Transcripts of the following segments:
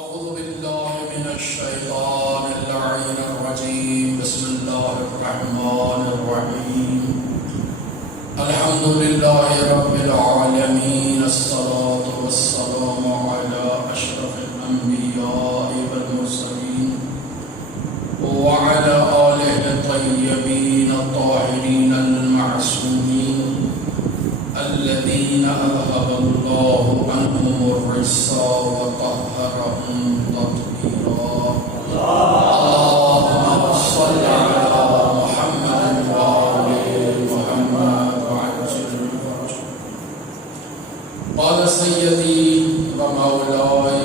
أعوذ بالله من الشيطان اللعين الرجيم. بسم الله الرحمن الرحيم. الحمد لله رب العالمين. الصلاة والسلام على أشرف الأنبياء والمرسلين وعلى آله الطيبين الطاهرين المعصومين الذين أذهب الله عنهم الرجس وطهرهم تطهيرا. اللهم صل على محمد وآل محمد وعجل فرجه. قال سيدي ومولاي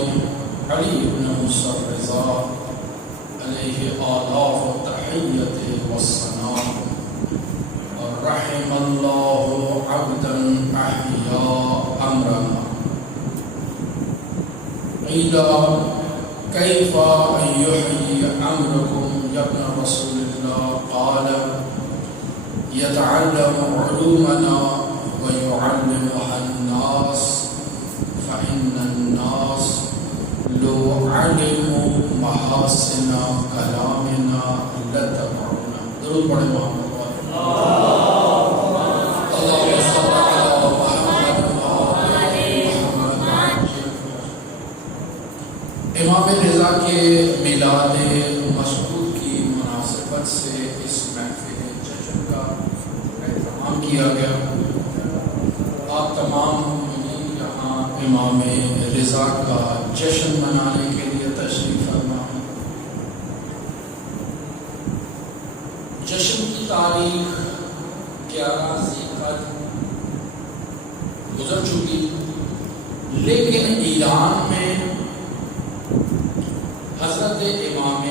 علي بن موسى الرضا عليه آلاف التحية والثناء. رحم الله عبدا أحيا أمرنا. قيل كيف يحيي أمركم يا ابن رسول الله؟ قال يتعلم علومنا ويعلمها الناس، فإن الناس لو علموا محاسن كلامنا لاتبعونا. درود پڑھیں محمد امام رضا کے میلاد مسعود کی مناسبت سے اس محفل جشن کا اہتمام کیا گیا. آپ تمام مومنین یہاں امام رضا کا جشن منانے کے لیے تشریف فرما ہیں. جشن کی تاریخ 11 ذی القعدہ گزر چکی، لیکن ایران میں حضرت امام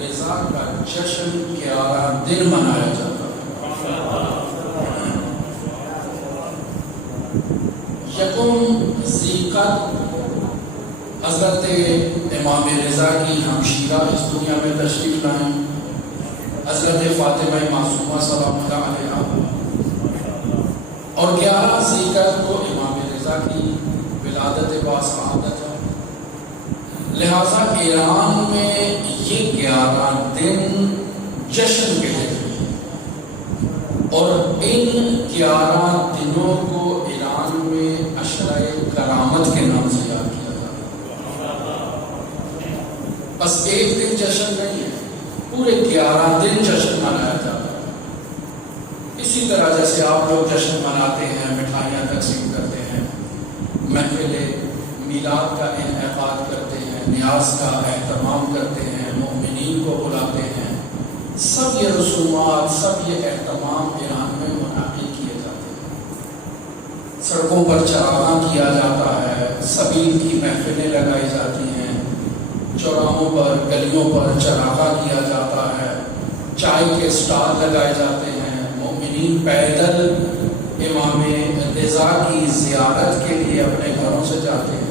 رضا کا جشن 11 دن منایا جاتا ہے. یکم ذی القعدہ حضرت امام رضا کی ہمشیرہ اس دنیا میں تشریف لائیں، حضرت فاطمہ معصومہ سلام اللہ علیہا، اور 11 ذی القعدہ کو امام رضا کی ولادت باسعادت ہے. لہذا ایران میں یہ 11 دن جشن کے ہیں، اور ان 11 دنوں کو ایران میں عشرۂ کرامت کے نام سے یاد کیا جاتا ہے. بس ایک دن جشن نہیں ہے، پورے 11 دن جشن منایا جاتا ہے. اسی طرح جیسے آپ لوگ جشن مناتے ہیں، مٹھائیاں تقسیم کرتے ہیں، محفل میلاد کا انعقاد کرتے ہیں، نیاز کا اہتمام کرتے ہیں، مومنین کو بلاتے ہیں، سب یہ رسومات، سب یہ اہتمام ایران میں منعقد کیے جاتے ہیں. سڑکوں پر چراغاں کیا جاتا ہے، سبیل کی محفلیں لگائی جاتی ہیں، چوراہوں پر گلیوں پر چراغاں کیا جاتا ہے، چائے کے اسٹال لگائے جاتے ہیں، مومنین پیدل امام رضا کی زیارت کے لیے اپنے گھروں سے جاتے ہیں.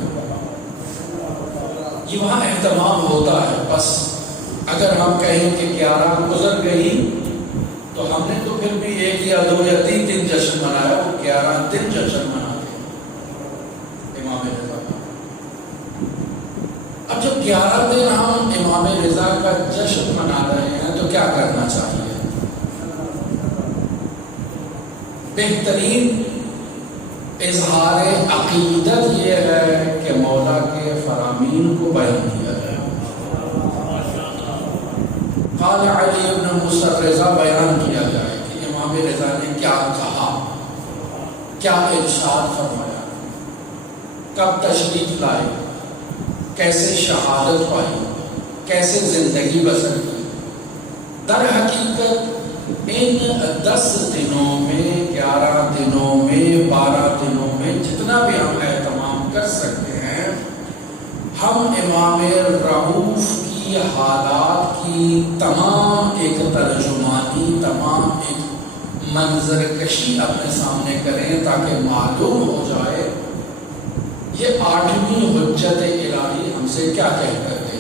یہ وہاں اہتمام ہوتا ہے. بس اگر ہم کہیں کہ 11 گزر گئی تو ہم نے تو پھر بھی 1 یا 2 یا 3 دن جشن منایا، وہ 11 دن جشن مناتے ہیں امام رضا کا. اب جب 11 دن ہم امام رضا کا جشن منا رہے ہیں تو کیا کرنا چاہیے؟ بہترین اظہار عقیدت یہ ہے کہ مولا کے فرامین کو بیان کیا جائے. قال علی بن موسى الرضا بیان کیا جائے کہ امام رضا نے کیا کہا، کیا ارشاد فرمایا، کب تشریف لائے، کیسے شہادت پائی، کیسے زندگی بسر کی. در حقیقت ان 10 دنوں میں، 11 دنوں میں، 12 دنوں میں جتنا بھی ہم اہتمام کر سکتے ہیں، ہم امام رؤوف کی حالات کی تمام ایک ترجمانی، تمام ایک منظر کشی اپنے سامنے کریں تاکہ معلوم ہو جائے یہ 8ویں حجت الہی ہم سے کیا کہہ کر گئی.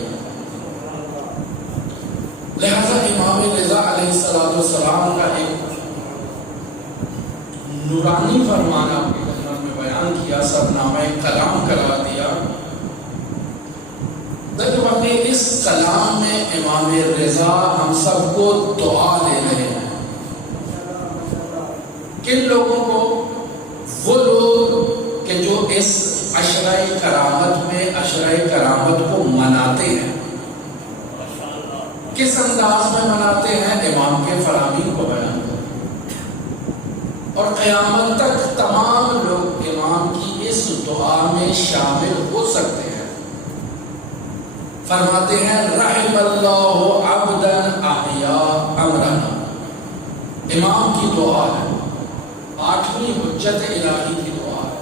لہذا امام رضا علیہ السلام کا ایک نورانی فرمان آپ کی خدمت میں بیان کیا، سرنامہ کلام قرار دیا. کہ اس کلام میں امام رضا ہم سب کو دعا دے رہے ہیں. کن لوگوں کو؟ وہ لوگ کہ جو اس عشرہ کرامت میں عشرہ کرامت کو مناتے ہیں. کس انداز میں مناتے ہیں؟ امام کے فرامین کو بیان کرتے ہیں. اور قیامت تک تمام لوگ امام کی اس دعا میں شامل ہو سکتے ہیں. فرماتے ہیں رحم اللہ عبدا احیا امرنا. امام کی دعا ہے، 8ویں حجت الہی کی دعا ہے.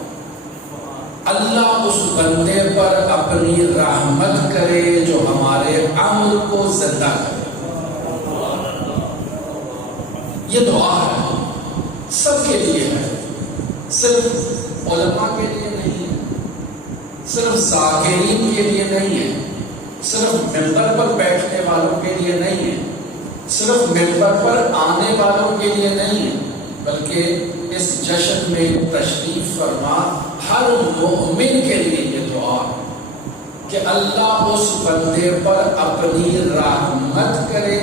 اللہ اس بندے پر اپنی رحمت کرے جو ہمارے امر کو زندہ کرے. یہ دعا ہے، سب کے لیے ہے، صرف علماء کے لیے نہیں ہے، صرف ذاکرین کے لیے نہیں ہے، صرف ممبر پر بیٹھنے والوں کے لیے نہیں ہے، صرف ممبر پر آنے والوں کے لیے نہیں ہے، بلکہ اس جشن میں تشریف فرما ہر مومن کے لیے یہ دعا ہے کہ اللہ اس بندے پر اپنی رحمت کرے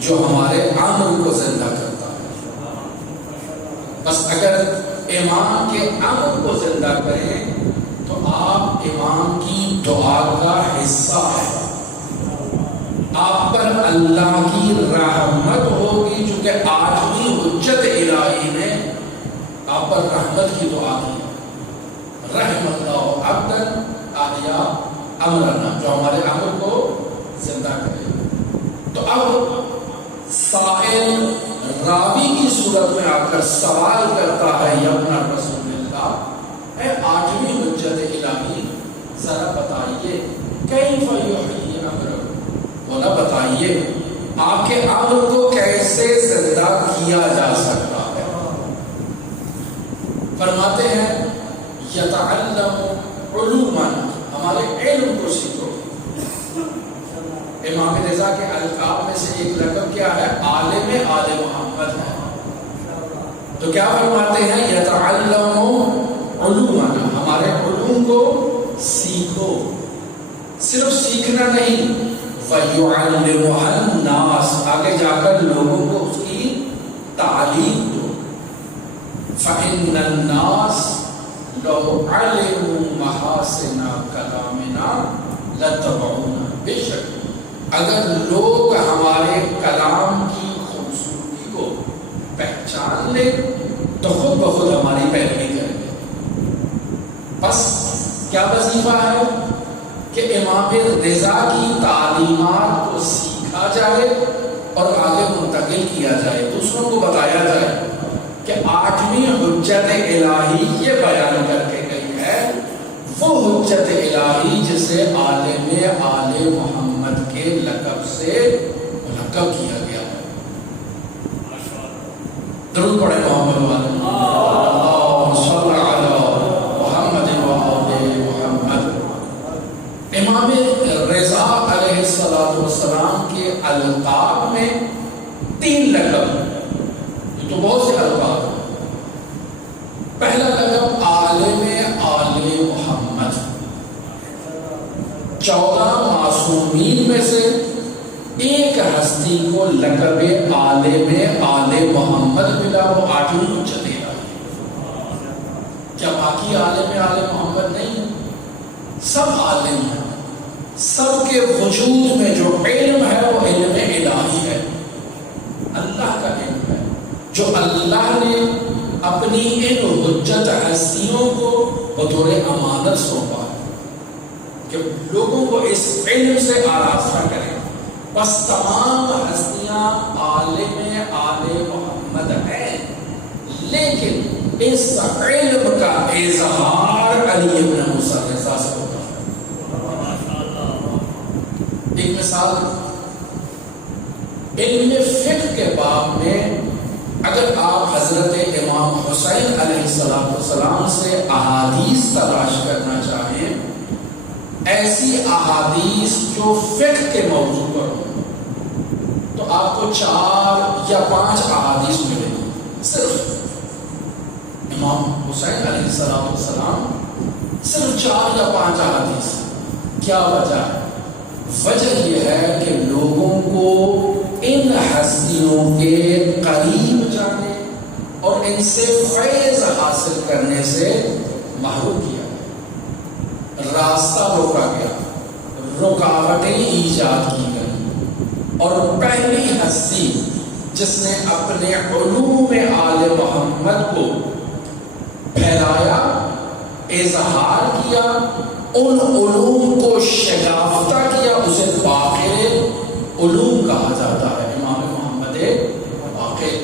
جو ہمارے عمل کو زندہ کرتا ہے. بس اگر امام کے عمل کو زندہ کریں تو آپ امام کی دعا کا حصہ ہیں. آپ پر اللہ کی رحمت ہوگی، چونکہ 8ویں حجت الہی نے آپ پر رحمت کی دعا کی. رحم اللہ عبدا احیا امرنا، جو ہمارے عمل کو زندہ کرے. تو اب سائل راوی کی صورت میں آ کر سوال کرتا ہے یا ابن رسول اللہ، اے 8ویں حجت الہی ذرا بتائیے کیف یحیی امرہ، بولا بتائیے آپ کے امر کو کیسے زندہ کیا جا سکتا ہے. فرماتے ہیں یتعلم علوما، ہمارے علم کو سیکھو. امام رضا کے القاب میں سے ایک لقب کیا ہے؟ عالم آل محمد ہے. تو کیا فرماتے ہیں؟ یتعلم علوما، ہمارے علوم کو سیکھو. صرف سیکھنا نہیں، وَيُعَلِّمُهَا النَّاسَ، آگے جا کر لوگوں کو اس کی تعلیم دو. فَإِنَّ النَّاسَ لَوْ عَلِمُوا مَحَاسِنَ كَلَامِنَا لَاتَّبَعُونَا، بے شک اگر لوگ ہمارے کلام کی خوبصورتی کو پہچان لیں تو خود بخود ہماری پیروی کریں گے. بس کیا وظیفہ ہے کہ امام رضا کی تعلیمات کو سیکھا جائے اور آگے منتقل کیا جائے، دوسروں کو بتایا جائے کہ 8ویں حجت الہی یہ بیان کر کے گئی ہے، وہ حجت الہی جسے عالم آل محمد کے لقب سے ملقب کیا گیا ہے. درود پڑھے محمد والے اللہم صلی علی محمد وآل محمد. امام رضا علیہ السلام کے القاب میں 3 لقب، یہ تو بہت سے القاب. پہلا لقب عالم آل محمد، 14 معصومین میں سے ایک ہستی کو لقب عالم آل محمد ملا، وہ 8ویں حجت الہی. کیا باقی عالم آل محمد نہیں؟ سب عالم ہیں، سب کے وجود میں جو علم ہے وہ علم الہی ہے، اللہ کا علم ہے جو اللہ نے اپنی ان حجت ہستیوں کو بطور امانت سونپا کہ لوگوں کو اس علم سے آراستہ کریں. بس تمام ہستیاں عالم آل محمد ہیں، لیکن اس علم کا اظہار علی بن موسیٰ رضا سے ہوتا ہے. ایک مثال، علم فقہ کے باب میں اگر آپ حضرت امام حسین علیہ السلام سے احادیث تلاش کرنا چاہیں، ایسی احادیث جو فقہ کے موضوع پر ہوں، تو آپ کو 4 یا 5 احادیث ملیں گی. صرف امام حسین علیہ السلام صرف 4 یا 5 احادیث. کیا وجہ ہے؟ وجہ یہ ہے کہ لوگوں کو ان ہستیوں کے قریب جانے اور ان سے فیض حاصل کرنے سے محروم کیا گیا، راستہ روکا گیا، رکاوٹیں ایجاد کی گئی، اور پہلی ہستی جس نے اپنے علوم آل محمد کو پھیلایا، اظہار کیا، ان علوم کو شگافتہ کیا، اسے باقر علوم کہا جاتا ہے، امام محمد باقر،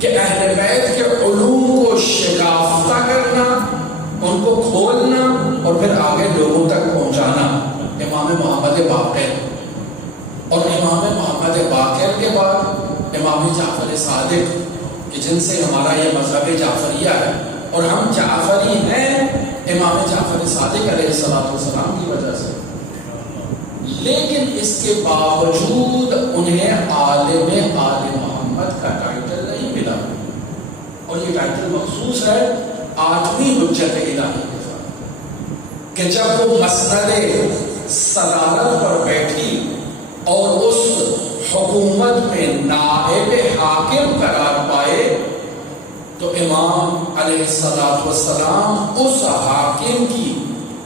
کہ اہل بیت کے علوم کو شگافتہ کرنا، ان کو کھولنا اور پھر آگے لوگوں تک پہنچانا، امام محمد باقر۔ اور امام محمد باقر کے بعد امام جعفر صادق، کہ جن سے ہمارا یہ مذہب جعفریہ ہے، اور ہم جعفری ہیں امام جعفر صادق علیہ السلام کی وجہ سے، لیکن اس کے باوجود انہیں عالم آل محمد کا ٹائٹل نہیں ملا، اور یہ ٹائٹل مخصوص ہے 8ویں حجت الہی کے ساتھ، کہ جب وہ مسند صدارت پر بیٹھی اور اس حکومت میں نائب حاکم قرار پائے، تو امام علیہ السلام اس حاکم کی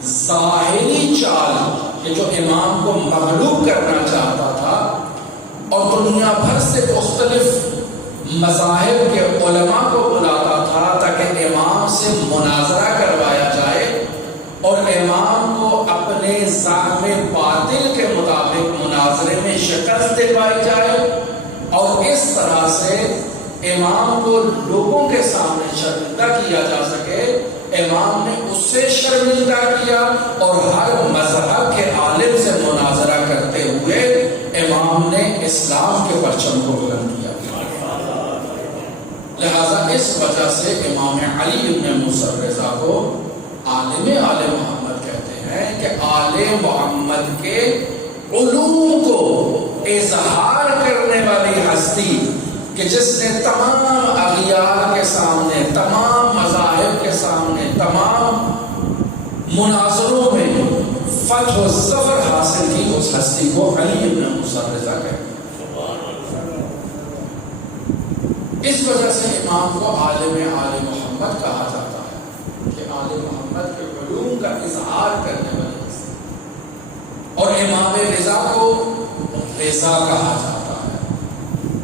ظاہری چال کہ جو امام کو مغلوب کرنا چاہتا تھا اور دنیا بھر سے مختلف مذاہب کے علماء کو بلاتا تھا تاکہ امام سے مناظرہ کروایا جائے اور امام کو اپنے زعم باطل کے مطابق مناظرے میں شکست دلوائی جائے، اور اس طرح سے امام کو لوگوں کے سامنے شرمندہ کیا جا سکے، امام نے اس سے شرمندہ کیا اور ہر مذہب کے عالم سے مناظرہ کرتے ہوئے امام نے اسلام کے پرچم کو بلند کیا۔ لہذا اس وجہ سے امام علی بن موسیٰ الرضا کو عالم آل محمد کہتے ہیں، کہ آل محمد کے علوم کو اظہار کرنے والی ہستی، کہ جس نے تمام اغیار کے سامنے، تمام مذاہب کے سامنے، تمام مناظروں میں فتح و ظفر حاصل کی، اس ہستی کو علی بن موسیٰ الرضا کہتے ہیں۔ اس وجہ سے امام کو عالم آل محمد کہا جاتا ہے، کہ آل محمد کے علوم کا اظہار کرنے والی ہستی، اور امام رضا کو رضا کہا جاتا ہے۔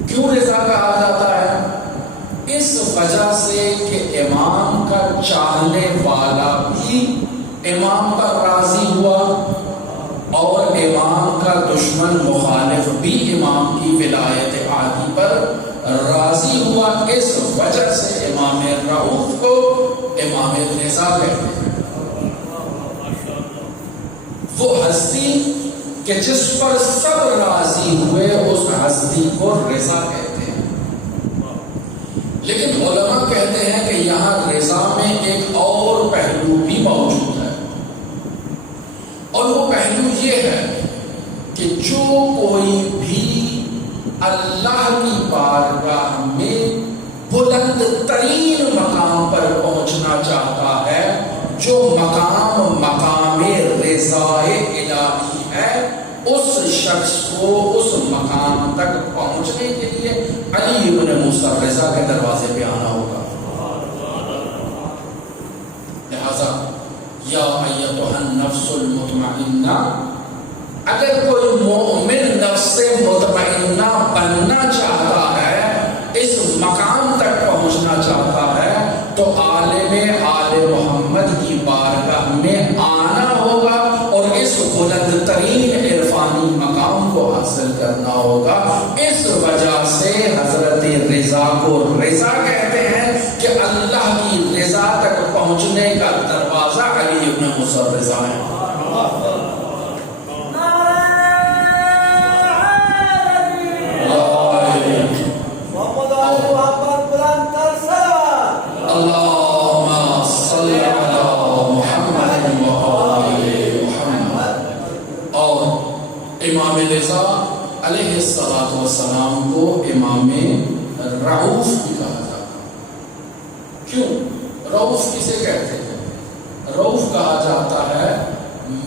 کیوں رضا کہا جاتا ہے؟ اس وجہ سے کہ امام کا چاہنے والا بھی امام پر راضی ہوا، اور امام کا دشمن مخالف بھی امام کی ولایت عالی پر راضی ہوا۔ اس وجہ سے امام رؤوف کو امام رضا کہتے ہیں، وہ ہستی کہ جس پر سب راضی ہوئے، اس ہستی کو رضا کہتے ہیں۔ لیکن علماء کہتے ہیں کہ یہاں رضا میں ایک اور پہلو بھی موجود ہے، اور وہ پہلو یہ ہے کہ جو کوئی بھی اللہ کی بارگاہ میں بلند ترین مقام پر پہنچنا چاہتا ہے، جو مقام رضا الہی ہے، اس شخص کو اس مقام تک پہنچنے کے لیے علی بن موسیٰ الرضا کے دروازے پہ آنا ہوگا۔ لہذا یا ایتھا النفس المطمئنہ، اگر کوئی مومن نفس مطمئنہ بننا چاہتا ہے، اس مقام تک پہنچنا چاہتا ہے، تو عالم آل محمد کی بارگاہ میں آنا ہوگا اور اس بلند ترین عرفانی مقام کو حاصل کرنا ہوگا۔ اس وجہ سے حضرت رضا کو رضا کہتے ہیں، کہ اللہ کی رضا تک پہنچنے کا دروازہ علی بن موسیٰ الرضا ہے۔ امام رضا علیہ السلام کو امام رؤوف بھی کہا جاتا ہے۔ کیوں رؤوف کسے کہتے ہیں؟ رؤوف کہا جاتا ہے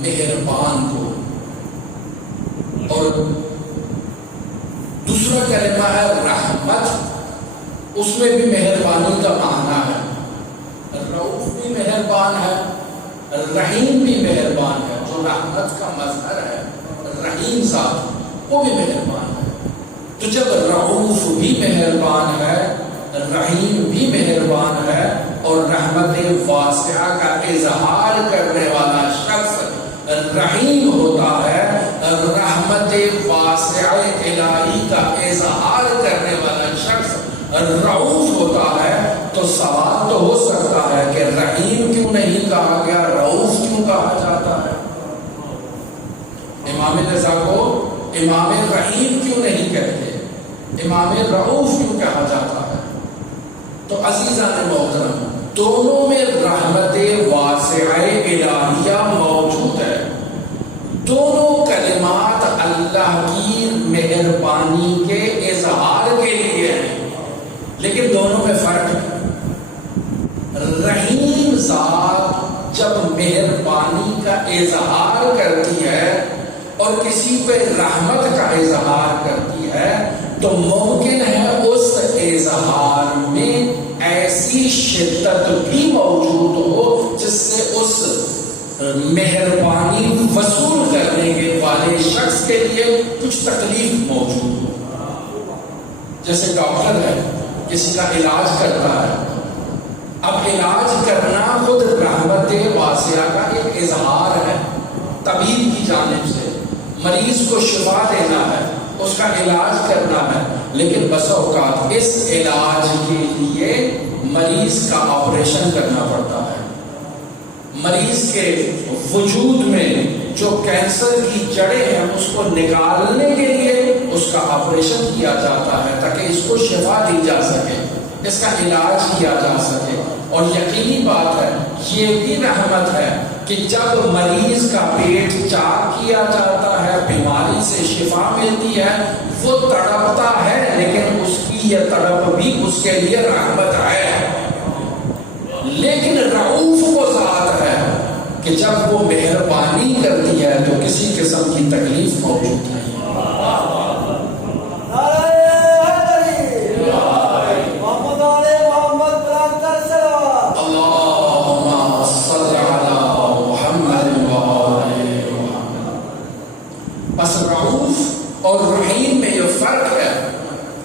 مہربان کو، اور دوسرا کلمہ ہے رحمت، اس میں بھی مہربانی کا معنی ہے۔ رؤوف بھی مہربان ہے، رحیم بھی مہربان ہے، جو رحمت کا مظہر ہے رحیم ذات، وہ بھی مہربان ہے۔ تو جب رؤوف بھی مہربان ہے، رحیم بھی مہربان ہے، اور رحمت واسعہ کا اظہار کرنے والا شخص رحیم ہوتا ہے، رحمت واسعہ الہی کا اظہار کرنے والا شخص رؤوف ہوتا ہے، تو سوال تو ہو سکتا ہے کہ رحیم کیوں نہیں کہا گیا، رؤوف کیوں کہا جاتا ہے؟ امام رضا کو امام رحیم کیوں نہیں کہتے، امام رؤوف کیوں کہا جاتا ہے؟ تو عزیزان محترم، دونوں میں رحمت واسعہ الہیہ موجود ہے، دونوں کلمات اللہ کی مہربانی کے اظہار کے لیے ہیں، لیکن دونوں میں فرق ہے۔ رحیم ذات جب مہربانی کا اظہار کرتی ہے اور کسی پہ رحمت کا اظہار کرتی ہے، تو ممکن ہے اس اظہار میں ایسی شدت بھی موجود ہو جس سے اس مہربانی وصول کرنے کے والے شخص کے لیے کچھ تکلیف موجود ہو۔ جیسے ڈاکٹر ہے، کسی کا علاج کرتا ہے، اب علاج کرنا خود رحمت واسعہ کا ایک اظہار ہے، طبیب کی جانب سے مریض کو شفا دینا ہے، اس کا علاج کرنا ہے، لیکن بس اوقات اس علاج کے لیے مریض کا آپریشن کرنا پڑتا ہے۔ مریض کے وجود میں جو کینسر کی جڑیں ہیں اس کو نکالنے کے لیے اس کا آپریشن کیا جاتا ہے تاکہ اس کو شفا دی جا سکے، اس کا علاج کیا جا سکے۔ اور یقینی بات ہے، یہ بھی رحمت ہے کہ جب مریض کا پیٹ چاک کیا جاتا ہے، بیماری سے شفا ملتی ہے، وہ تڑپتا ہے، لیکن اس کی یہ تڑپ بھی اس کے لیے رحمت ہے۔ لیکن رؤوف وہ ذات ہے کہ جب وہ مہربانی کرتی ہے تو کسی قسم کی تکلیف موجود نہیں۔ بس رؤوف اور رحیم میں یہ فرق ہے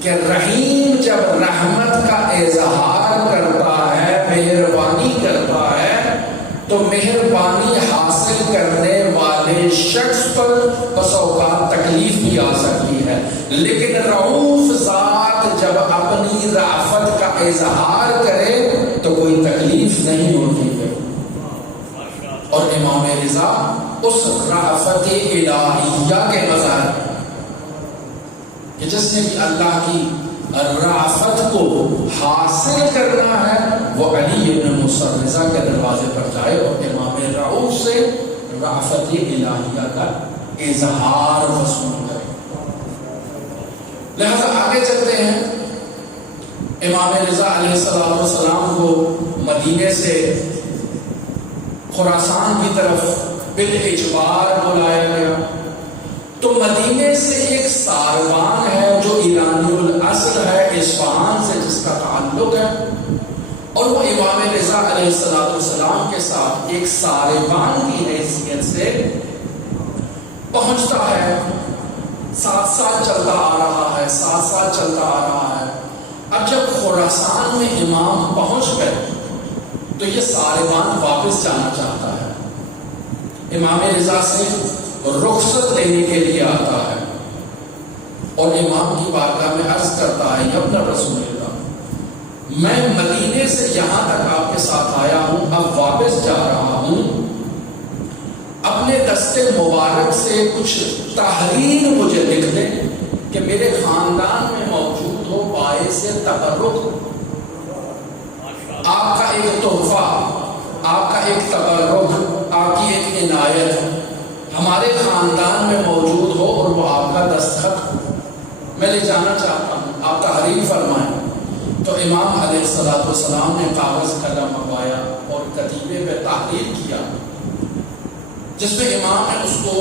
کہ رحیم جب رحمت کا اظہار کرتا ہے، مہربانی کرتا ہے، تو مہربانی حاصل کرنے والے شخص پر بس اوقات تکلیف بھی آ سکتی ہے، لیکن رؤوف ذات جب اپنی رأفت کا اظہار کرے تو کوئی تکلیف نہیں ہوتی ہے۔ اور امام رضا اس رأفت الہیہ کے مظہر کہ جس نے بھی اللہ کی رأفت کو حاصل کرنا ہے وہ علی ابن موسیٰ رضا کے دروازے پر جائے اور امام رؤوف سے رأفت الہیہ کا اظہار وصول کرے۔ لہذا آگے چلتے ہیں۔ امام رضا علیہ السلام کو مدینے سے خراسان کی طرف بالاجبار بلایا گیا، تو مدینے سے ایک ساروان ہے جو ایرانی الاصل ہے، اصفہان سے جس کا تعلق ہے، اور وہ امام رضا علیہ السلام کے ساتھ ایک ساروان کی حیثیت سے پہنچتا ہے۔ 7 سال چلتا آ رہا ہے، 7 سال چلتا آ رہا ہے۔ اب جب خراسان میں امام پہنچ گئے تو یہ ساروان واپس جانا چاہتا ہے، امام رضا سے رخصت لینے کے لیے آتا ہے اور امام کی بارگاہ میں عرض کرتا ہے، یا ابن رسول اللہ، میں مدینے سے یہاں تک آپ کے ساتھ آیا ہوں، اب واپس جا رہا ہوں، اپنے دست مبارک سے کچھ تحریر مجھے لکھ دیں کہ میرے خاندان میں موجود ہو، باعث تبرک، آپ کا ایک تحفہ، آپ کا ایک تبرک، آپ کی ایک عنایت ہمارے خاندان میں موجود ہو اور وہ آپ کا دستخط ہو، میں لے جانا چاہتا ہوں، آپ تحریر فرمائیں۔ تو امام علیہ السلام نے کاغذ قلم منگوایا اور کتیبے پہ تحریر کیا۔ جس میں امام نے اس کو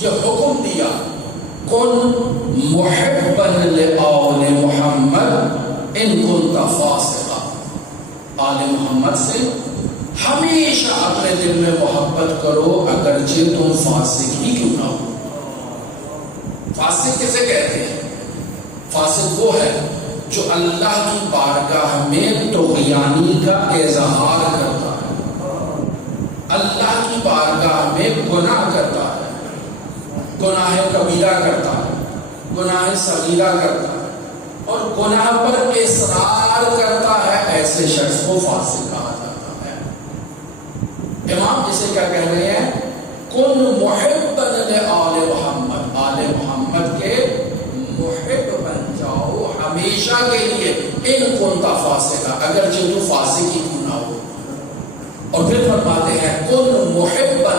یہ حکم دیا کن محبا لآل محمد ان کنت فاسقا، آل محمد سے ہمیشہ اپنے دل میں محبت کرو اگرچہ تم فاسق ہی کیوں نہ ہو۔ فاسق کسے کہتے ہیں؟ فاسق وہ ہے جو اللہ کی بارگاہ میں طغیانی کا اظہار کرتا ہے، اللہ کی بارگاہ میں گناہ کرتا ہے، گناہ کبیرہ کرتا ہے، گناہ صغیرہ کرتا ہے اور گناہ پر اصرار کرتا ہے، ایسے شخص کو فاسق کہا جاتا ہے۔ امام اسے کیا کہہ رہے ہیں؟ کن محبا لآل محمد، آل محمد کے محب بن جاؤ ہمیشہ کے لیے، ان کنت فاسقا، اگرچہ تو فاسق ہی کیوں نہ ہو۔ اور پھر فرماتے ہیں کن محبا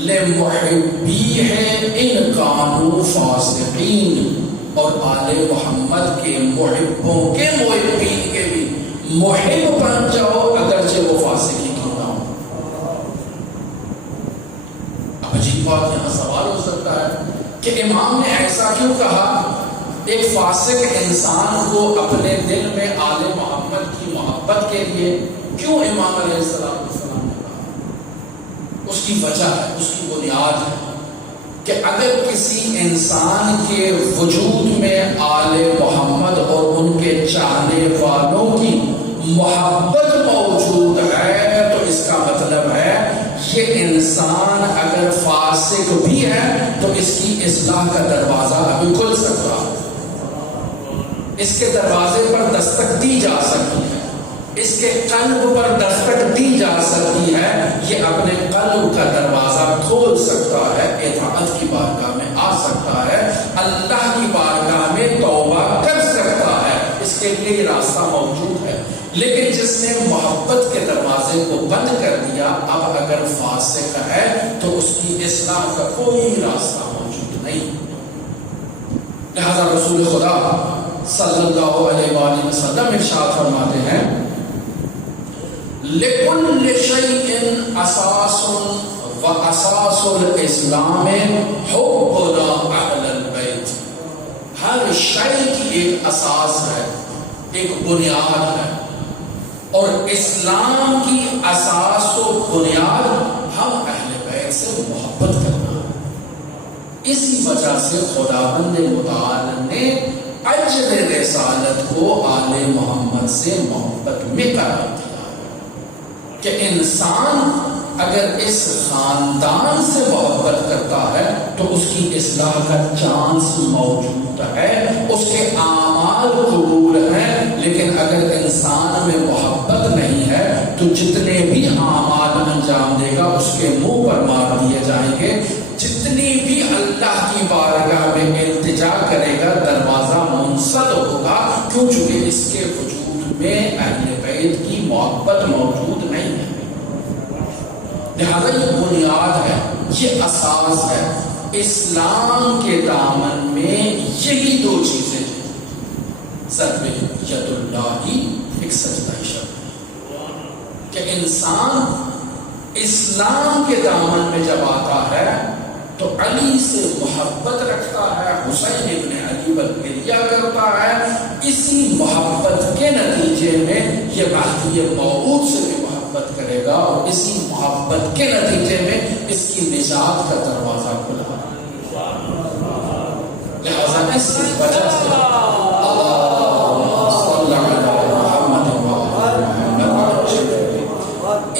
لمحبیہ ان کانوا فاسقین، اور آل محمد کے محبوں کے محبین کے بھی محب بن جاؤ اگرچہ وہ فاسق ہی کیوں نہ ہو۔ اب عجیب بات یہاں سوال ہو سکتا ہے کہ امام نے ایسا کیوں کہا؟ ایک فاسق انسان کو اپنے دل میں آل محمد کی محبت کے لیے کیوں امام علیہ السلام نے کہا؟ اس کی وجہ ہے، اس کی بنیاد ہے کہ اگر کسی انسان کے وجود میں آل محمد اور ان کے چاہنے والوں کی محبت موجود ہے تو اس کا مطلب ہے یہ انسان اگر فاسق بھی ہے تو اس کی اصلاح کا دروازہ ابھی کھل سکتا ہے، اس کے دروازے پر دستک دی جا سکتی ہے، اس کے قلب پر دستک دی جا سکتی ہے، یہ اپنے قلب کا دروازہ کھول سکتا ہے، اطاعت کی بارگاہ میں آ سکتا ہے، اللہ کی بارگاہ میں توبہ کر سکتا ہے، اس کے لیے یہ راستہ موجود ہے۔ لیکن جس نے محبت کے دروازے کو بند کر دیا، اب اگر فاسق ہے تو اس کی اصلاح کا کوئی راستہ موجود نہیں۔ لہذا رسول خدا صلی اللہ علیہ وآلہ وسلم ارشاد فرماتے ہیں لِكُلِّ شَيْءٍ أَسَاسٌ وَأَسَاسُ الْإِسْلَامِ حُبُّنَا أَهْلَ الْبَيْتِ، ہر شے کی ایک اساس ہے، ایک بنیاد ہے، اور اسلام کی اساس و بنیاد ہم اہل بیت سے محبت کرنا ہے۔ اسی وجہ سے خداوند متعال نے اجر رسالت کو آل محمد سے محبت میں قرار دیا کہ انسان اگر اس خاندان سے محبت کرتا ہے تو اس کی اصلاح کا چانس موجود ہے، اس کے اعمال قبول ہیں، لیکن اگر انسان میں محبت نہیں ہے تو جتنے بھی اعمال انجام دے گا اس کے منہ پر مار دیے جائیں گے، جتنی بھی اللہ کی بارگاہ میں التجا کرے گا دروازہ منسد ہوگا، کیوں؟ چونکہ اس کے وجود میں اہل بیت کی محبت موجود نہیں ہے۔ لہذا یہ بنیاد ہے، یہ اساس ہے، اسلام کے دامن میں یہی دو چیزیں ہیں، ضرب ید اللہ، ایک سجدہ شرک، کہ انسان اسلام کے دامن میں جب آتا ہے تو علی سے محبت رکھتا ہے، حسین ابن علی بلگریا کرتا ہے، اسی محبت کے نتیجے میں یہ مہدی موعود سے بھی محبت کرے گا اور اسی محبت کے نتیجے میں اس کی نجات کا دروازہ کھلا۔ لہذا اس وجہ سے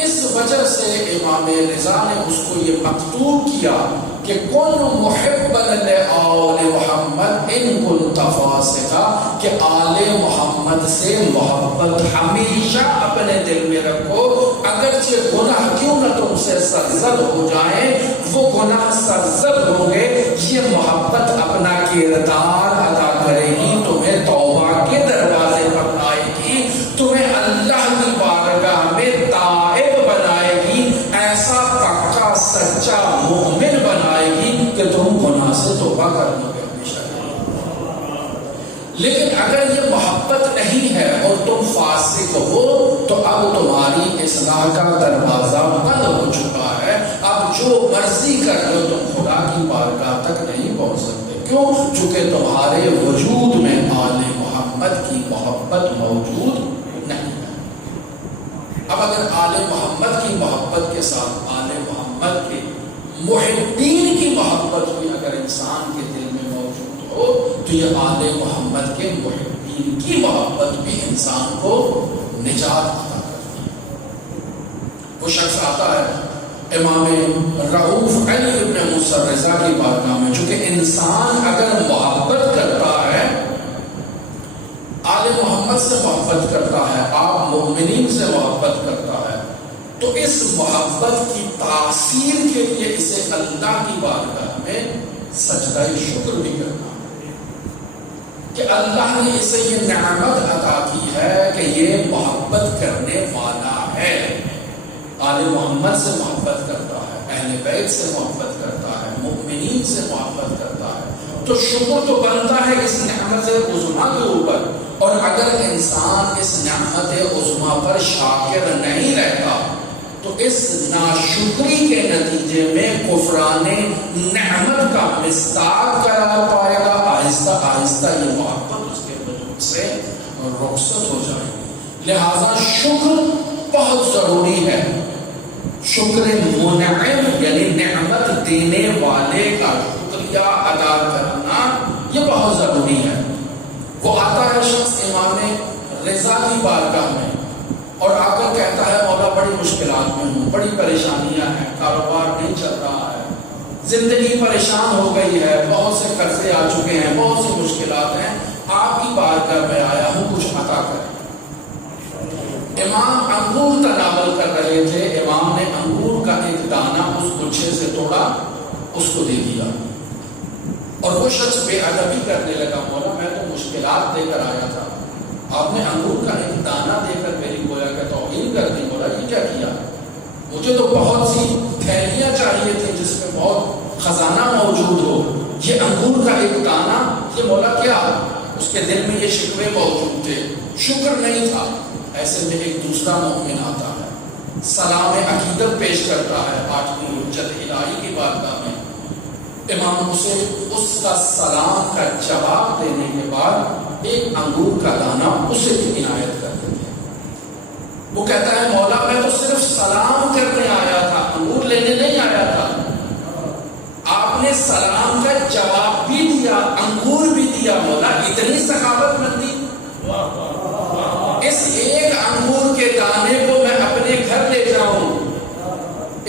اس وجہ سے امام رضا نے اس کو یہ مکتوب کیا کہ کن محبا لآل محمد ان کنت فاسقا، کہ آل محمد سے محبت ہمیشہ اپنے دل میں رکھو، اگرچہ گناہ کیوں نہ تم سے سرزد ہو جائیں، وہ گناہ سرزد ہوں گے، یہ محبت اپنا کردار ادا کرے گی، تمہیں توبہ کے دروازے پر لائے گی، تمہیں اللہ کی بارگاہ میں تائب بنائے گی، ایسا پکا سچا مومن بنائے گی کہ تم گناہ سے توبہ کرنے کے ہمیشہ۔ لیکن اگر یہ محبت نہیں ہے اور تم فاسق ہو تو اب تمہاری اصلاح کا دروازہ بند ہو چکا ہے، اب جو مرضی کر لو تم خدا کی بارگاہ تک نہیں پہنچ سکتے. کیوں؟ چونکہ تمہارے وجود میں آل محمد کی محبت موجود نہیں ہے. اب اگر آل محمد کی محبت کے ساتھ آل محمد کے محبین کی محبت بھی اگر انسان کے دل میں موجود ہو تو یہ آل محمد کے محبین کی محبت بھی انسان کو نجات عطا کرتی ہے. وہ شخص آتا ہے امام رؤوف علی ابن موسیٰ رضا کی بارگاہ میں، چونکہ انسان اگر محبت کرتا ہے، آل محمد سے محبت کرتا ہے، آپ مومنین سے محبت کرتا ہے، تو اس محبت کی تاثیر کے لیے اسے اللہ کی بارگاہ میں سجدہ شکر بھی کرنا ہے کہ اللہ نے اسے یہ نعمت عطا کی ہے کہ یہ محبت کرنے والا ہے، آل محمد سے محبت کرتا ہے، اہل بیت سے محبت کرتا ہے، مومنین سے محبت کرتا ہے، تو شکر تو بنتا ہے اس نعمت عظمیٰ کے اوپر. اور اگر انسان اس نعمت عظمیٰ پر شاکر نہیں رہتا تو اس ناشکری کے نتیجے میں کفران نعمت کا مصداق قرار پائے گا. آہستہ آہستہ یہ محبت اس کے وجود سے رخصت ہو جائے گی. لہذا شکر بہت ضروری ہے. شکر منعم یعنی نعمت دینے والے کا شکریہ ادا کرنا یہ بہت ضروری ہے. وہ آتا ہے شخص امام رضا کی بارگاہ میں اور آ کر کہتا ہے مولا بڑی مشکلات میں ہوں، بڑی پریشانیاں ہیں، کاروبار نہیں چل رہا ہے، زندگی پریشان ہو گئی ہے، بہت سے قرضے آ چکے ہیں، بہت سی مشکلات ہیں، آپ کی بارگاہ میں آیا ہوں، کچھ عطا کریں. امام انگور تناول کر رہے تھے، امام نے انگور کا ایک دانہ اس گچھے سے توڑا، اس کو دے دیا، اور وہ شخص بے ادبی کرنے لگا، مولا میں تو مشکلات دے کر آیا تھا، آپ نے انگور کا ایک دانہ دے کر میری گویا کہ توہین کر دی، مولا یہ کیا کیا؟ مجھے تو بہت سی تھیلیاں چاہیے تھیں جس میں بہت خزانہ موجود ہو، یہ انگور کا ایک دانہ، یہ مولا کیا؟ اس کے دل میں یہ شکوے موجود تھے، شکر نہیں تھا. ایسے میں ایک دوسرا مومن آتا ہے، سلام عقیدت پیش کرتا ہے 8ویں حجت الہی کی بارگاہ میں. امام اسے اس کا سلام کا جواب دینے کے بعد ایک انگور کا دانہ اسے بھی عنایت کر دیتے ہیں. وہ کہتا ہے مولا میں تو صرف سلام کرنے آیا تھا، انگور لینے نہیں آیا تھا. آپ نے سلام کا جواب بھی دیا، انگور بھی دیا، مولا اتنی سخاوت مندی. اس ایک انگور کے دانے کو میں اپنے گھر لے جاؤں،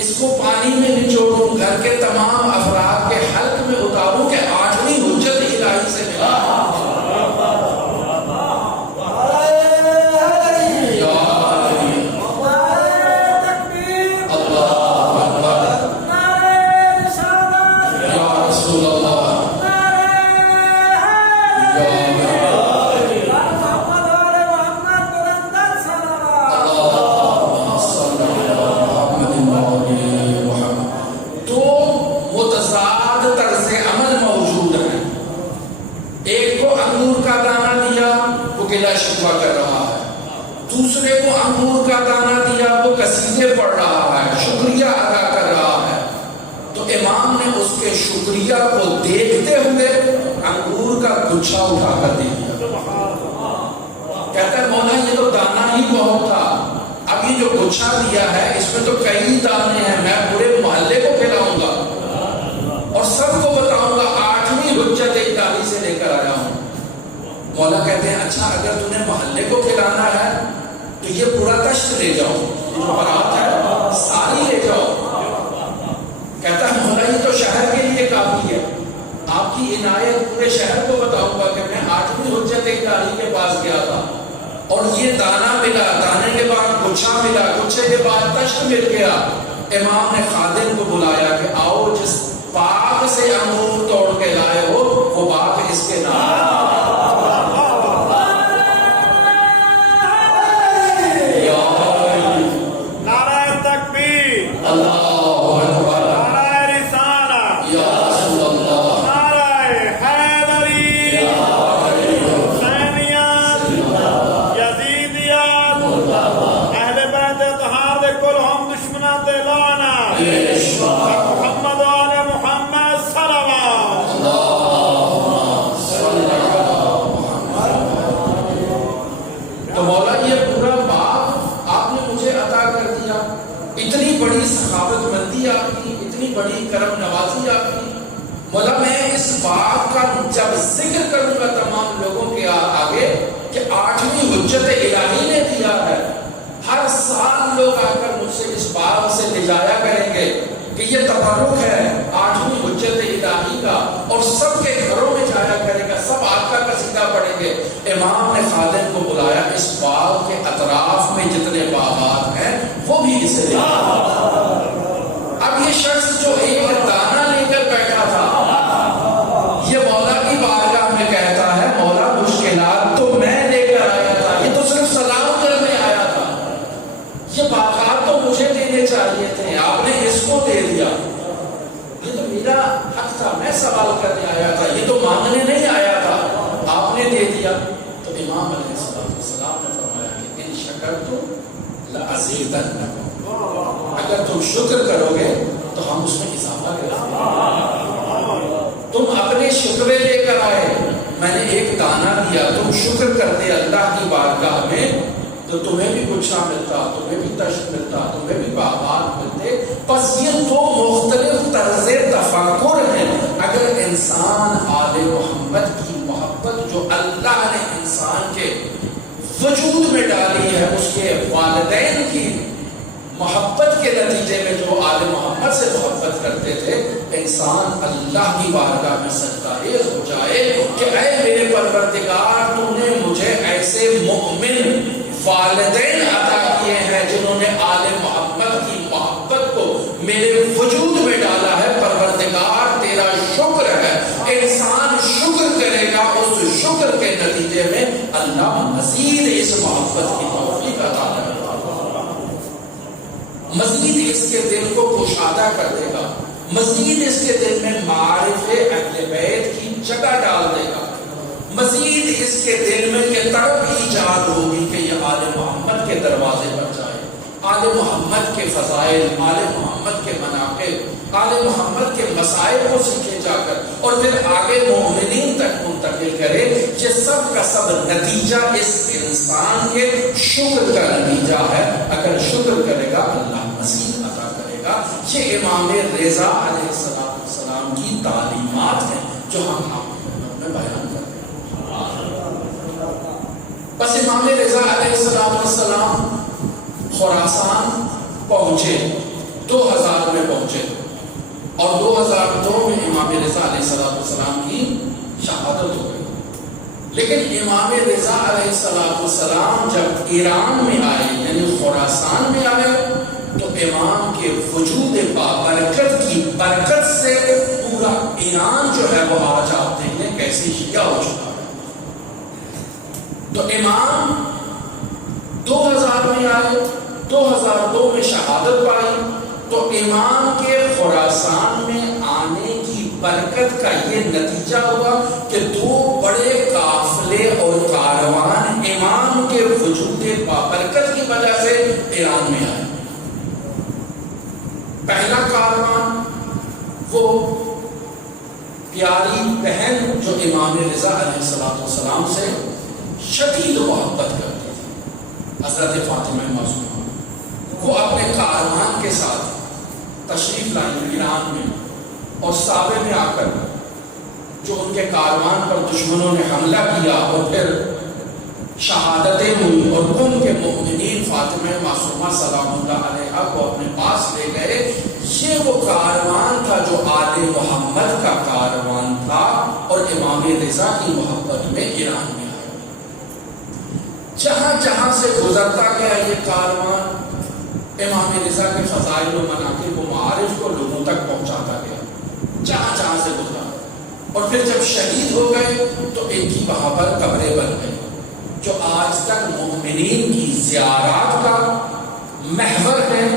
اس کو پانی میں نچوڑوں، گھر کے تمام افراد کے حلق میں اتاروں کہ 8ویں حجت الہی سے ملا. شکوہ کر رہا ہے، دوسرے کو انگور کا دانہ دیا، وہ قصیدے پڑھ رہا ہے، شکریہ ادا کر رہا ہے. تو امام نے اس کے شکریہ کو دیکھتے ہوئے انگور کا گچھا اٹھا کر دے دیا. کہتا ہے مولا یہ تو دانہ ہی بہت تھا، اب یہ جو گچھا دیا ہے اس میں تو کئی دانے ہیں، میں پورے محلے کو کھلاؤں گا اور سب کو بتاؤں گا 8ویں حجت الہی سے لے کر آیا ہوں. مولا کہتے ہیں اچھا اگر تمہیں محلے کو کھلانا ہے تو یہ پورا کشت لے جاؤ، یہ جو برات ہے ساری لے جاؤ. کہتا ہے مولا یہ تو شہر کے لیے کافی ہے، آپ کی عنایت پورے شہر کو بتاؤں گا کہ میں 8ویں حجت الہی کے پاس گیا تھا اور یہ دانہ ملا، دانے کے بعد گچھا ملا، گچھے کے بعد کشت مل گیا. امام نے خادم کو بلایا کہ آؤ جس باغ سے انگور توڑ کے لائے ہو وہ باغ اس کے نام. اہل بیت اتحاد کل ہم دشمنات لانا بڑی کرم نوازی آپ کی. مولا میں اس بات کا جب ذکر کروں گا تمام لوگوں کے آگے کہ 8ویں حجت الہی نے دیا ہے، ہر سال لوگ آ کر مجھ سے اس بات سے لجایا کریں گے کہ یہ تبرک ہے 8ویں حجت الہی کا، اور سب کے گھروں میں جایا کرے گا، سب آپ کا قصیدہ پڑھیں گے. امام نے خادم کو بلایا، اس باغ کے اطراف میں جتنے باغات ہیں وہ بھی اسے لے. اب یہ شخص جو ایک دانہ لے کر بیٹھا تھا، یہ مولا کی بارگاہ میں کہتا ہے مولا مشکلات تو میں لے کر آیا تھا، یہ تو صرف سلام کرنے آیا تھا، یہ باغات تو مجھے دینے چاہیے تھے، آپ نے اس کو دے دیا، یہ تو میرا حق تھا، میں سوال کرنے آیا تھا، یہ تو مانگنے نہیں آیا تھا، آپ نے دے دیا. تو امام علیہ السلام نے فرمایا کہ ان شکرتم لأزیدنکم، اگر تم شکر کرو گے تو ہم اس میں اضافہ کریں گے. تم اپنے شکرے لے کر آئے، میں نے ایک دانہ دیا، تم شکر کرتے اللہ کی بارگاہ میں تو تمہیں بھی گچھا ملتا، تمہیں بھی تشت ملتا، تمہیں بھی باغات ملتے. بس یہ دو مختلف طرز تفکر ہیں. اگر انسان آل محمد کی محبت جو اللہ نے انسان کے وجود میں ڈالی ہے، اس کے والدین کی محبت کے نتیجے میں جو آل محمد سے محبت کرتے تھے، انسان اللہ کی بارگاہ میں سجدہ ریز ہو جائے کہ اے میرے پروردگار، تو نے مجھے ایسے مؤمن والدین عطا کیے ہیں جنہوں نے آل محمد کی محبت کو میرے وجود میں ڈالا ہے، پروردگار تیرا شکر ہے. انسان شکر کرے گا، اس شکر کے نتیجے میں اللہ مزید اس محبت کی توفیق عطا کرے گا، مزید اس کے دل کو کشادہ کر دے گا، مزید اس کے دل میں معارف اہل بیت کی جگہ ڈال دے گا، مزید اس کے دل میں یہ طرف ایجاد ہوگی کہ یہ آل محمد کے دروازے پر جائے، آل محمد کے فضائل، آل محمد کے مناقب، آل محمد کے مسائل کو سیکھے جا کر اور پھر آگے مومنین تک منتقل کرے. یہ سب کا سب نتیجہ اس انسان کے شکر کا نتیجہ ہے. اگر شکر کرے گا اللہ مزید عطا کرے گا. یہ امام رضا علیہ السلام کی تعلیمات ہیں جو ہم آپ میں بیان کرتے ہیں. بس امام رضا علیہ السلام خراسان پہنچے، 2000 میں پہنچے، اور 2002 میں امام رضا علیہ السلام کی شہادت ہو گئی. لیکن امام رضا علیہ السلام جب ایران میں آئے، یعنی خراسان میں آئے، تو امام کے وجود بابرکت کی برکت سے پورا ایران جو ہے وہ آج آپ دیکھیں کیسے شیعہ ہو چکا ہے. تو امام 2000 میں آئے، 2002 میں شہادت پائی. تو امام کے خراسان میں آنے کی برکت کا یہ نتیجہ ہوا کہ 2 بڑے قافلے اور کاروان امام کے وجود بابرکت کی وجہ سے ایران میں آئے. پہلا کاروان وہ پیاری بہن جو امام رضا علیہ السلام سے شدید محبت کرتی تھی، حضرت فاطمہ معصومہ، وہ اپنے کاروان کے ساتھ تشریف لائیں ایران میں، اور صحابہ میں آ کر جو ان کے کاروان پر دشمنوں نے حملہ کیا اور پھر شہادتیں ہوئی اور ان کے مومنین فاطمہ معصومہ سلام اللہ علیہا کو اپنے پاس لے گئے. یہ وہ کاروان تھا جو آل محمد کا کاروان تھا اور امام رضا کی محبت میں ایران میں آیا. جہاں جہاں سے گزرتا گیا یہ کاروان امام رضا کے فضائل و مناقب و معارف کو لوگوں تک پہنچاتا گیا، جہاں جہاں سے گزرا. اور پھر جب شہید ہو گئے تو ان کی وہاں پر قبریں بن گئی جو آج تک مومنین کی زیارات کا محور ہے،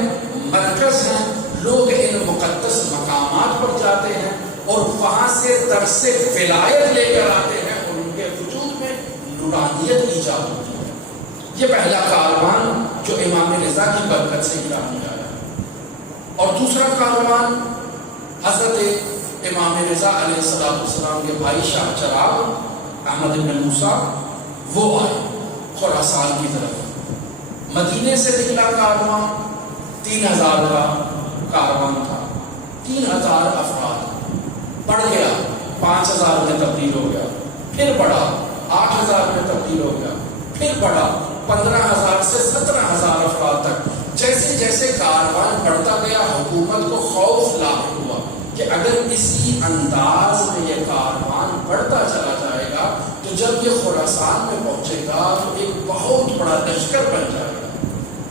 مرکز ہے. لوگ ان مقدس مقامات پر جاتے ہیں اور وہاں سے درس ولایت لے کر آتے ہیں اور ان کے وجود میں نورانیت ایجاد ہوتی ہے. یہ پہلا کاروان جو امام رضا کی برکت سے ایران میں آیا. اور دوسرا کاروان حضرت امام رضا علیہ السلام کے بھائی شاہ چراغ احمد بن موسیٰ وہ آئے خراسان کی طرف. مدینے سے نکلا کاروان 3000 کا کاروان تھا. 3000 افراد، بڑھ گیا 5000 میں تبدیل ہو گیا، پھر بڑھا 8000 میں تبدیل ہو گیا، پھر بڑھا 15000 سے 17000 افراد تک۔ جیسے جیسے کاروان بڑھتا گیا حکومت کو خوف لاحق ہوا کہ اگر اسی انداز میں یہ کاروان بڑھتا چلا جائے گا تو جب یہ خراسان میں پہنچے گا تو ایک بہت بڑا لشکر بن جائے گا،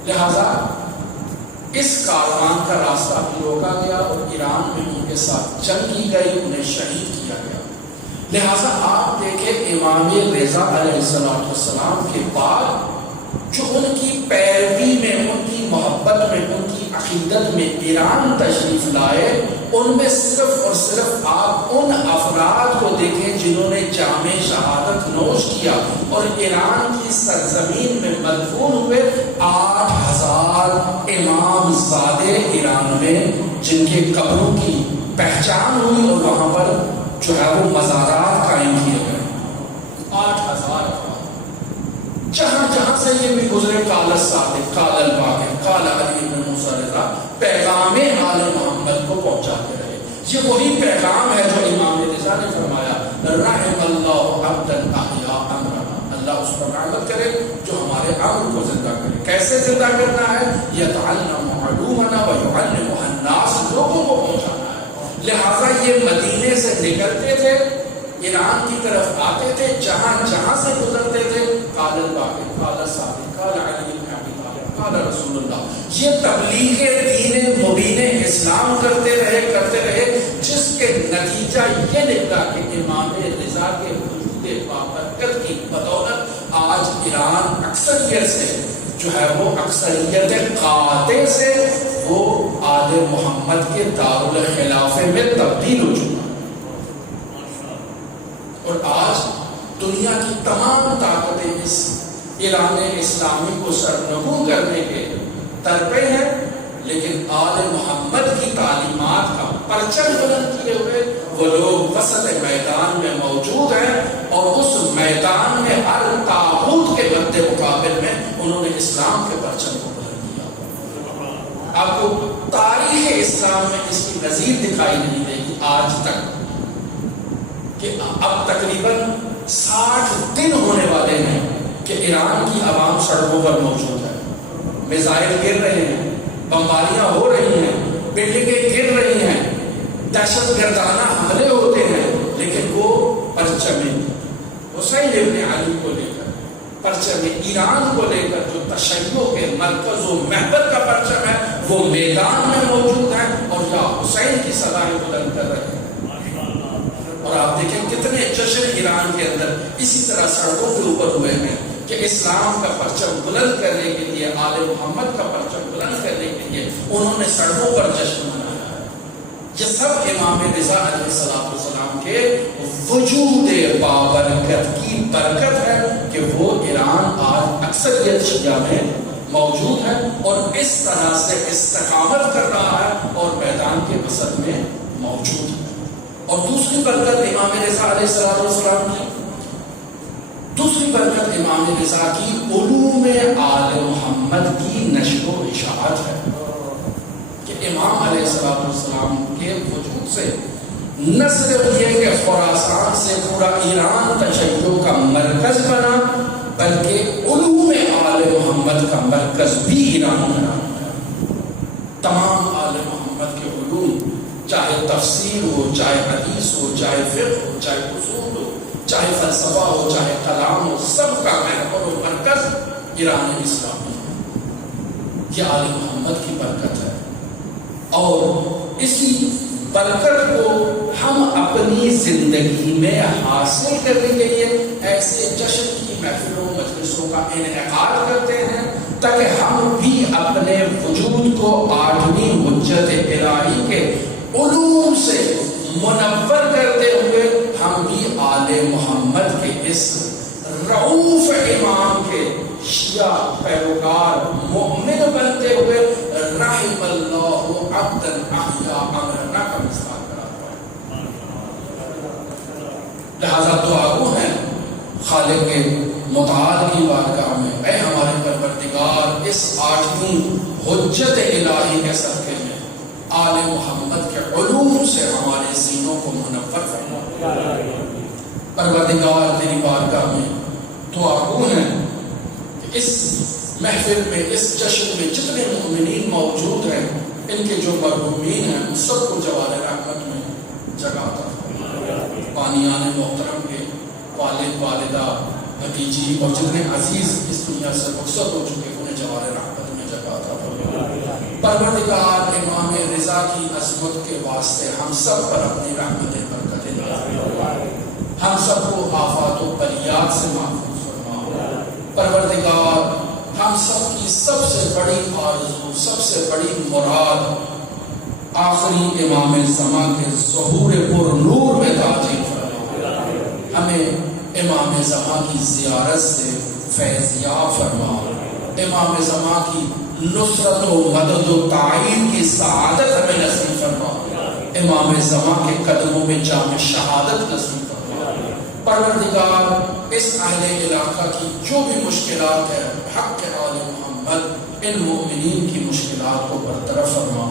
لہذا اس کاروان کا راستہ بھی روکا گیا اور ایران میں ان کے ساتھ جنگ کی گئی، انہیں شہید کیا گیا۔ لہذا آپ دیکھیں امام رضا علیہ السلام کے بعد جو ان کی پیروی میں، ان کی محبت میں، ان کی عقیدت میں ایران تشریف لائے، ان میں صرف اور صرف آپ ان افراد کو دیکھیں جنہوں نے جام شہادت نوش کیا اور ایران کی سرزمین میں مدفون ہوئے 8000 امام زادے ایران میں، جن کے قبروں کی پہچان ہوئی اور وہاں پر جو ہے وہ مزارات قائم کیے گئے۔ 8000 جہاں جہاں سے یہ بھی گزرے، قال الصادق، قال الباقر، قال علی بن موسیٰ رضا، پیغام آل محمد کو پہنچاتے رہے۔ یہ وہی پیغام ہے جو امام رضا نے فرمایا رحم اللہ عبدا احیا امرنا، اللہ اس پر رحمت کرے جو ہمارے امر کو زندہ کرے۔ کیسے زندہ کرنا ہے؟ یتعلم علومنا ویعلم الناس، لوگوں کو پہنچانا ہے۔ لہٰذا یہ مدینے سے نکلتے تھے، ایران کی طرف آتے تھے، جہاں جہاں سے گزرتے تھے قال الباقر، قال الصادق، قال علی بن ابی طالب، قال رسول اللہ، یہ تبلیغ دین مبین اسلام کرتے رہے، جس کے نتیجہ یہ نکلا کہ امام رضا کے وجود بابرکت کی بدولت آج ایران اکثریت سے جو ہے وہ اکثریت قاطع سے وہ آل محمد کے دارالخلافے میں تبدیل ہو چکا۔ اور آج دنیا کی تمام طاقتیں اس اعلان اسلامی کو سرنگوں کرنے کے ترپے ہیں، لیکن آل محمد کی تعلیمات کا پرچم بلند کیے ہوئے وہ لوگ وسط میدان میں موجود ہیں، اور اس میدان میں ہر طاغوت کے مد مقابل میں انہوں نے اسلام کے پرچم کو بلند کیا۔ آپ کو تاریخ اسلام میں اس کی نظیر دکھائی نہیں دے گی آج تک، کہ اب تقریباً 60 دن ہونے والے ہیں کہ ایران کی عوام سڑکوں پر موجود ہے، میزائل گر رہے ہیں، بمباریاں ہو رہی ہیں، بلڈنگیں گر رہی ہیں، دہشت گردانہ حملے ہوتے ہیں، لیکن وہ پرچم حسین ابن علی کو لے کر، پرچم ایران کو لے کر جو تشیع کے مرکز و محور کا پرچم ہے وہ میدان میں موجود ہے اور یا حسین کی صدائیں بلند کر رہے ہیں۔ اور آپ دیکھیں کتنے جشن ایران کے اندر اسی طرح سڑکوں کے اوپر ہوئے ہیں کہ اسلام کا پرچم بلند کرنے کے لیے، آل محمد کا پرچم بلند کرنے کے لیے انہوں نے سڑکوں پر جشن منایا ہے۔ یہ سب امام رضا علیہ السلام کے وجود بابرکت کی برکت ہے کہ وہ ایران آج اکثریت شیعہ میں موجود ہے اور اس طرح سے استقامت کر رہا ہے اور میدان کے وسط میں موجود ہے۔ اور دوسری برکت امام رضا علیہ السلام کی، دوسری برکت امام رضا کی علوم آل محمد کی نشر و اشاعت ہے کہ امام علیہ السلام کے وجود سے نہ صرف یہ کہ خراسان سے پورا ایران تشیع کا مرکز بنا، بلکہ علوم آل محمد کا مرکز بھی ایران بنا۔ تمام آل محمد کے علوم، چاہے تفسیر ہو، چاہے حدیث ہو، چاہے فقہ ہو، چاہے اصول ہو، چاہے فلسفہ ہو، چاہے کلام ہو، سب کا محور و مرکز ایران اسلامی ہے۔ یہ آل محمد کی برکت ہے اور اسی برکت کو ہم اپنی زندگی میں حاصل کرنے کے لیے ایسے جشن کی محفلوں مجلسوں کا انعقاد کرتے ہیں تاکہ ہم بھی اپنے وجود کو آٹھویں حجت الہی کے علوم سے منور کرتے ہوئے ہم بھی آل محمد کے اس رؤوف امام کے شیعہ پیروکار مومن بنتے ہوئے رحم اللہ عبدا احیا امرنا کا مثال کراتا ہے۔ لہذا دعا گو ہیں خالق متعال کی بارگاہ میں، اے ہمارے پروردگار اس 8ویں حجت الہی کے صدقے میں آل محمد کے علوم پروردگار تیری بارگاہ میں دعا گو ہیں کہ اس محفل میں، اس جشن میں جتنے مومنین موجود ہیں، ان کے جو مرحومین ہیں ان سب کو جوار رحمت میں جگہ عطا فرما۔ بانیان محترم کے والد، والدہ، بھتیجی اور جتنے عزیز اس دنیا سے رخصت ہو چکے انہیں جوار رحمت میں جگہ عطا فرما۔ پروردگار امام رضا کی عظمت کے واسطے ہم سب پر اپنی رحمتیں برکتیں نازل فرما، ہم سب کو آفات و بلیات سے محفوظ فرما۔ پروردگار ہم سب کی سب سے بڑی آرزو، سب سے بڑی مراد آخری امام زمان کے ظہور پر نور میں تعجیل فرما۔ ہمیں امام زمان کی زیارت سے فیض یاب فرما، امام زمان کی نصرت و مدد و تعین کی سعادت ہمیں نصیب فرما، امام زمان کے قدموں میں جام شہادت نصیب فرما۔ پروردگار اس اہل علاقہ کی جو بھی مشکلات ہے حق آل محمد ان مومنین کی مشکلات کو برطرف فرما۔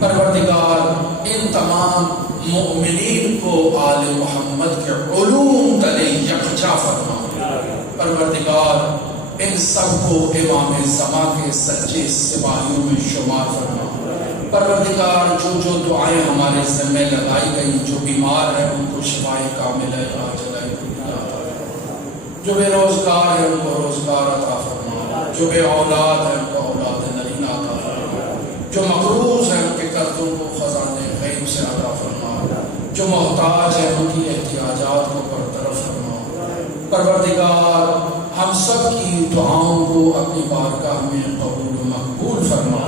پروردگار ان تمام مومنین کو آل محمد کے علوم تلے یکجا فرما۔ پروردگار ان سب کو امام زمان کے سچے سپاہیوں میں شمار فرما۔ پروردگار جو جو دعائیں ہمارے ذمہ لگائی گئی، جو بیمار ہیں ان کو شفائے کاملہ عاجلہ جو بے روزگار ہے ان کو روزگار عطا فرما، جو بے اولاد ہے ان کو اولاد نرینہ عطا فرما، جو مقروض ہیں ان کے قرضوں کو خزانے غیب سے عطا فرما، جو محتاج ہیں ان کی احتیاجات کو برطرف فرما۔ پروردگار ہم سب کی دعاؤں کو اپنی بارگاہ میں قبول و مقبول فرما،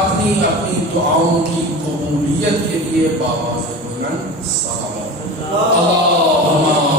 اپنی اپنی دعاؤں کی قبولیت کے لیے بآواز بلند صلوات۔ اللہم